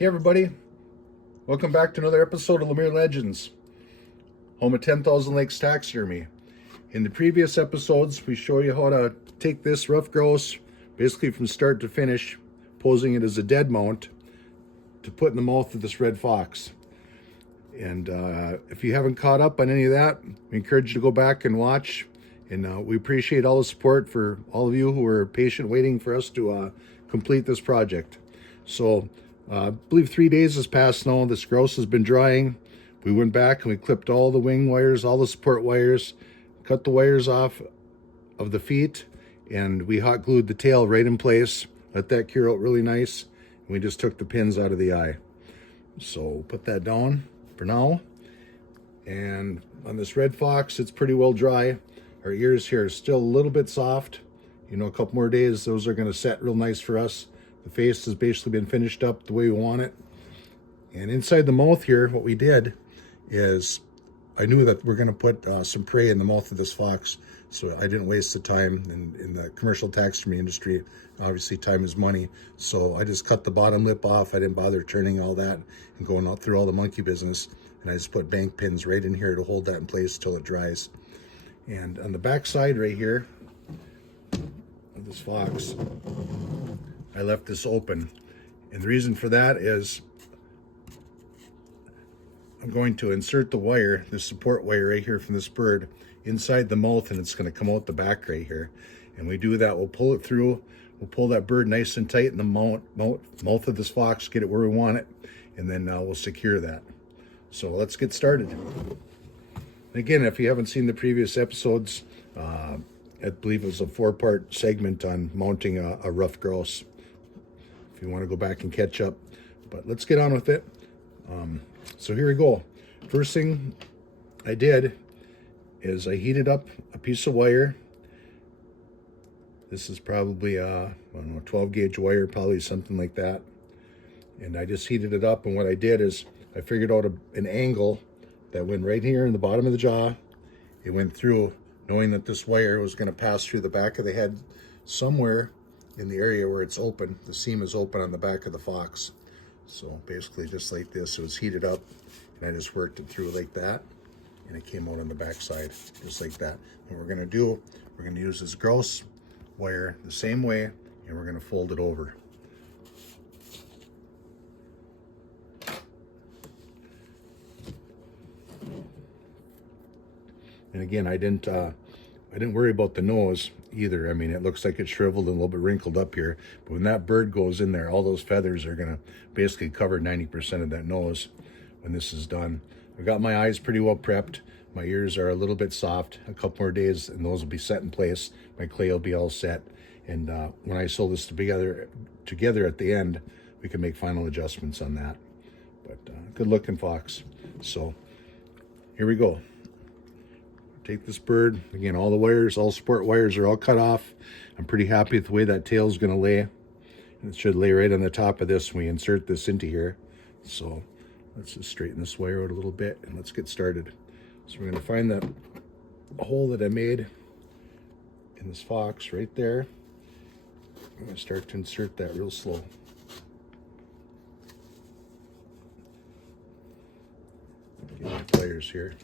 Hey everybody, welcome back to another episode of Lemire Legends, home of 10,000 Lakes Taxidermy. In the previous episodes, we show you how to take this rough grouse, basically from start to finish, posing it as a dead mount, to put in the mouth of this red fox. And if you haven't caught up on any of that, we encourage you to go back and watch. And we appreciate all the support for all of you who are patient waiting for us to complete this project. So, I believe 3 days has passed now. This grouse has been drying. We went back and we clipped all the wing wires, all the support wires, cut the wires off of the feet, and we hot glued the tail right in place. Let that cure out really nice. And we just took the pins out of the eye. So put that down for now. And on this red fox, it's pretty well dry. Our ears here are still a little bit soft. You know, a couple more days, those are going to set real nice for us. The face has basically been finished up the way we want it. And inside the mouth here, what we did is, I knew that we're going to put some prey in the mouth of this fox, so I didn't waste the time. In the commercial taxidermy industry, obviously time is money. So I just cut the bottom lip off. I didn't bother turning all that and going out through all the monkey business. And I just put bank pins right in here to hold that in place till it dries. And on the back side right here of this fox, I left this open, and the reason for that is I'm going to insert the wire, the support wire right here from this bird, inside the mouth, and it's going to come out the back right here. And we do that, we'll pull it through, we'll pull that bird nice and tight in the mouth of this fox, get it where we want it, and then we'll secure that. So let's get started. Again, if you haven't seen the previous episodes, I believe it was a 4-part segment on mounting a rough grouse. If you want to go back and catch up, but let's get on with it. So here we go. First thing I did is I heated up a piece of wire. This is probably I don't know, 12 gauge wire, probably something like that. And I just heated it up, and what I did is I figured out an angle that went right here in the bottom of the jaw. It went through, knowing that this wire was going to pass through the back of the head somewhere in the area where it's open. The seam is open on the back of the fox. So basically just like this, it was heated up, and I just worked it through like that, and it came out on the back side just like that. And we're going to use this grouse wire the same way, and we're going to fold it over. And again, I didn't worry about the nose either. I mean, it looks like it's shriveled and a little bit wrinkled up here, but when that bird goes in there, all those feathers are gonna basically cover 90% of that nose when this is done. I've got my eyes pretty well prepped. My ears are a little bit soft. A couple more days and those will be set in place. My clay will be all set. And when I sew this together at the end, we can make final adjustments on that. But good looking fox. So here we go. Take this bird, again, all the wires, all support wires are all cut off. I'm pretty happy with the way that tail is going to lay. And it should lay right on the top of this when we insert this into here. So let's just straighten this wire out a little bit and let's get started. So we're going to find that hole that I made in this fox right there. I'm going to start to insert that real slow. Get my pliers here.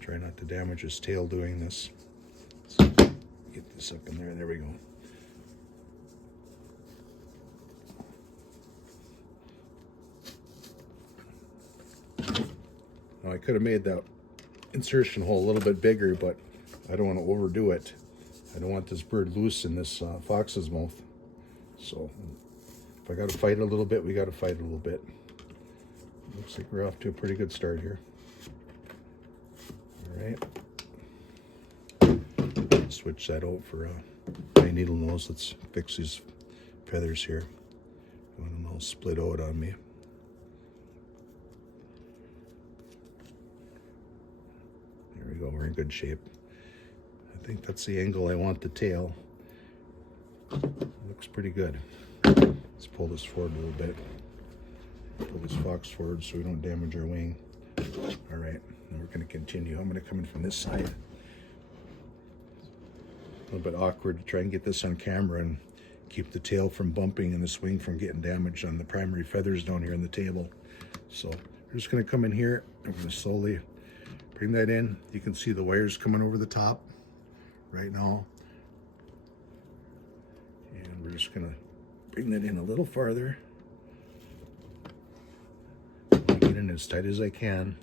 Try not to damage his tail doing this. Let's get this up in there. There we go. Now I could have made that insertion hole a little bit bigger, but I don't want to overdo it. I don't want this bird loose in this fox's mouth. So if I got to fight it a little bit, we got to fight it a little bit. Looks like we're off to a pretty good start here. All right, switch that out for my needle nose. Let's fix these feathers here. I want them all split out on me. There we go, we're in good shape. I think that's the angle I want the tail. Looks pretty good. Let's pull this forward a little bit. Pull this fox forward so we don't damage our wing. All right. And we're going to continue. I'm going to come in from this side. A little bit awkward to try and get this on camera and keep the tail from bumping and the swing from getting damaged on the primary feathers down here on the table. So we're just going to come in here. I'm going to slowly bring that in. You can see the wires coming over the top right now. And we're just going to bring that in a little farther. Get in as tight as I can.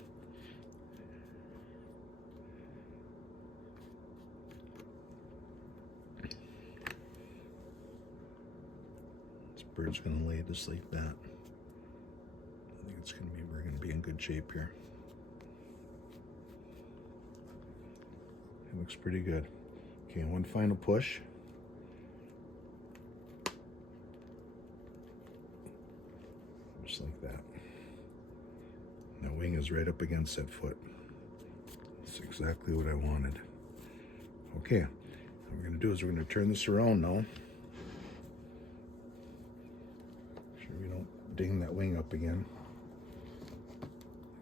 This bird's going to lay just like that. I think we're going to be in good shape here. It looks pretty good. Okay, one final push. Just like that. That wing is right up against that foot. That's exactly what I wanted. Okay, what we're going to do is we're going to turn this around now. Make sure we don't ding that wing up again.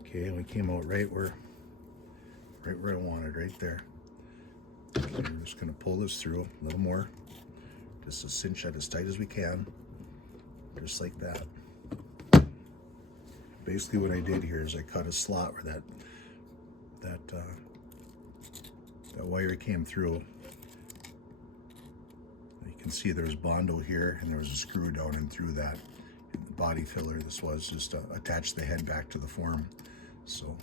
Okay, we came out right where I wanted, right there. Okay, we're just going to pull this through a little more, just to cinch that as tight as we can, just like that. Basically what I did here is I cut a slot where that wire came through. You can see there's Bondo here, and there was a screw down and through that. And the body filler, this was just to attach the head back to the form. So,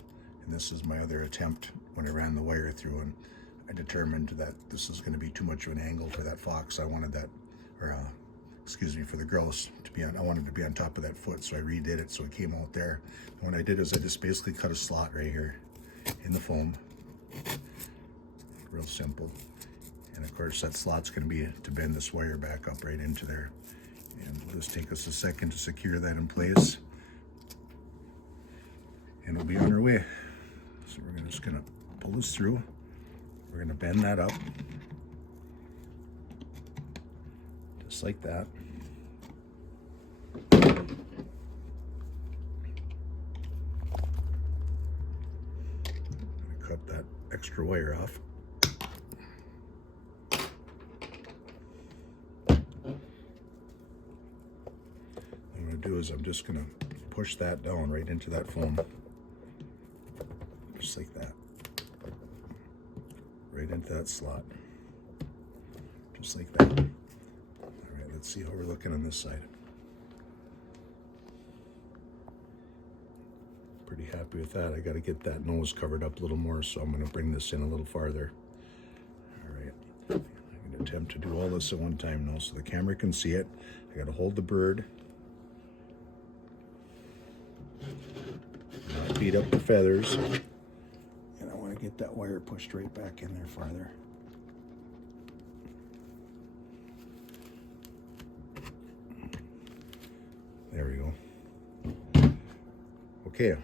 and this is my other attempt when I ran the wire through, and I determined that this is going to be too much of an angle for that fox. I wanted that, or excuse me, for the grouse to be on, I wanted to be on top of that foot, so I redid it so it came out there. And what I did is I just basically cut a slot right here in the foam. Real simple. And of course that slot's going to be to bend this wire back up right into there. And it'll just take us a second to secure that in place. And we'll be on our way. So we're just going to pull this through. We're going to bend that up. Just like that. Cut that extra wire off. What I'm going to do is I'm just going to push that down right into that foam. Just like that. Right into that slot. Just like that. Alright, let's see how we're looking on this side. Pretty happy with that. I got to get that nose covered up a little more, so I'm going to bring this in a little farther. Alright, I'm going to attempt to do all this at one time now so the camera can see it. I got to hold the bird. Not beat up the feathers. And I want to get that wire pushed right back in there farther. There we go. Okay.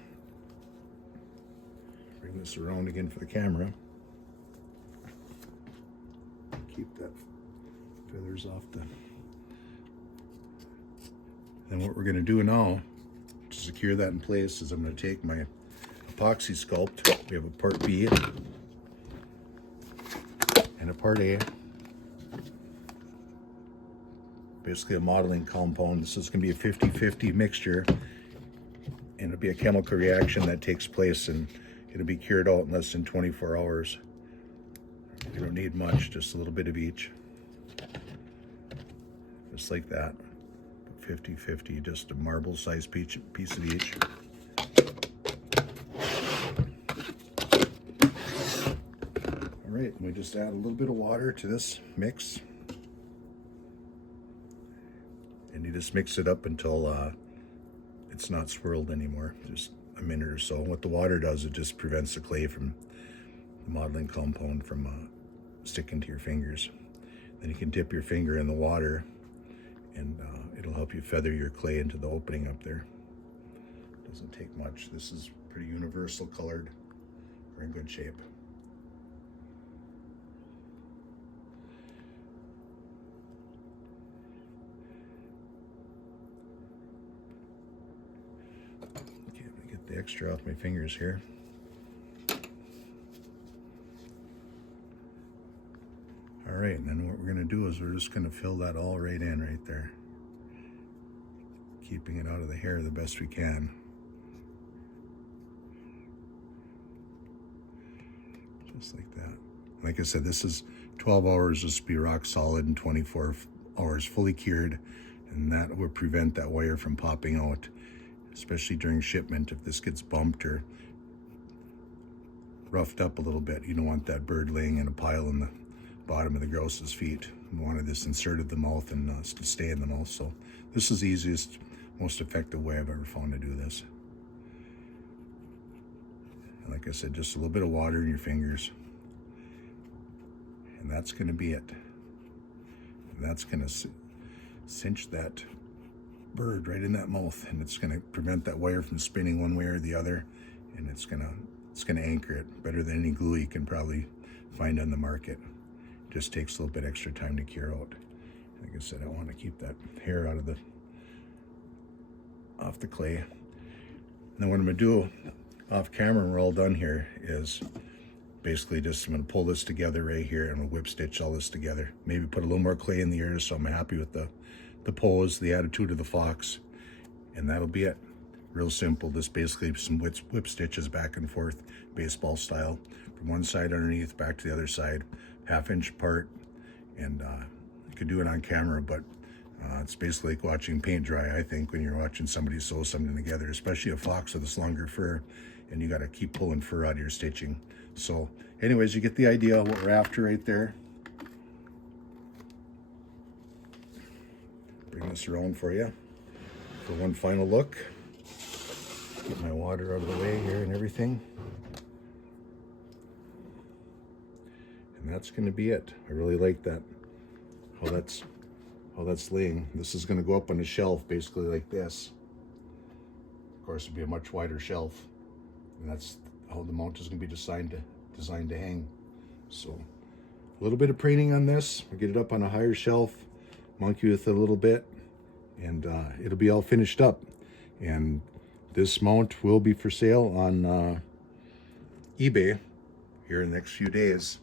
Bring this around again for the camera. Keep that feathers off the... Then what we're going to do now to secure that in place is I'm going to take my epoxy sculpt. We have a part B and a part A. Basically a modeling compound. This is going to be a 50-50 mixture, and it'll be a chemical reaction that takes place, and it'll be cured out in less than 24 hours. You don't need much, just a little bit of each. Just like that. 50-50, just a marble-sized piece of each. All right, we just add a little bit of water to this mix. And you just mix it up until it's not swirled anymore, just a minute or so. What the water does, it just prevents the clay from, the modeling compound from sticking to your fingers. Then you can dip your finger in the water, and it'll help you feather your clay into the opening up there. Doesn't take much. This is pretty universal colored. We're in good shape. Okay, I'm gonna get the extra off my fingers here. All right, and then what we're we're going to do is we're just going to fill that all right in right there, keeping it out of the hair the best we can. Just like that. Like I said, this is 12 hours just to be rock solid and 24 hours fully cured, and that would prevent that wire from popping out, especially during shipment. If this gets bumped or roughed up a little bit, you don't want that bird laying in a pile in the bottom of the grouse's feet. You wanted this inserted the mouth and to stay in the mouth. So this is the easiest, most effective way I've ever found to do this. And like I said, just a little bit of water in your fingers, and that's going to be it. And that's going to cinch that bird right in that mouth, and it's going to prevent that wire from spinning one way or the other, and it's going to anchor it better than any glue you can probably find on the market. Just takes a little bit extra time to cure out. Like I said, I want to keep that hair out of off the clay. Now what I'm going to do off camera when we're all done here is basically just I'm going to pull this together right here and we'll whip stitch all this together. Maybe put a little more clay in the ears so I'm happy with the pose, the attitude of the fox, and that'll be it. Real simple. Just basically some whip stitches back and forth, baseball style, from one side underneath back to the other side, 1/2 inch apart. And you could do it on camera, but it's basically like watching paint dry, I think, when you're watching somebody sew something together, especially a fox with this longer fur, and you got to keep pulling fur out of your stitching. So anyways, you get the idea of what we're after right there. Bring this around for you for one final look. Get my water out of the way here and everything. And that's going to be it. I really like that, how that's laying. This is going to go up on a shelf basically like this. Of course, it'd be a much wider shelf, and that's how the mount is going to be designed to hang. So a little bit of preening on this. We'll get it up on a higher shelf, monkey with it a little bit, and it'll be all finished up. And this mount will be for sale on eBay here in the next few days.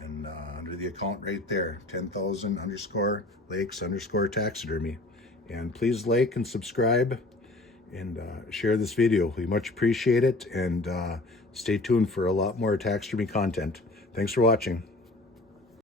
And under the account right there, 10,000_lakes_taxidermy. And please like and subscribe and share this video. We much appreciate it. And stay tuned for a lot more taxidermy content. Thanks for watching.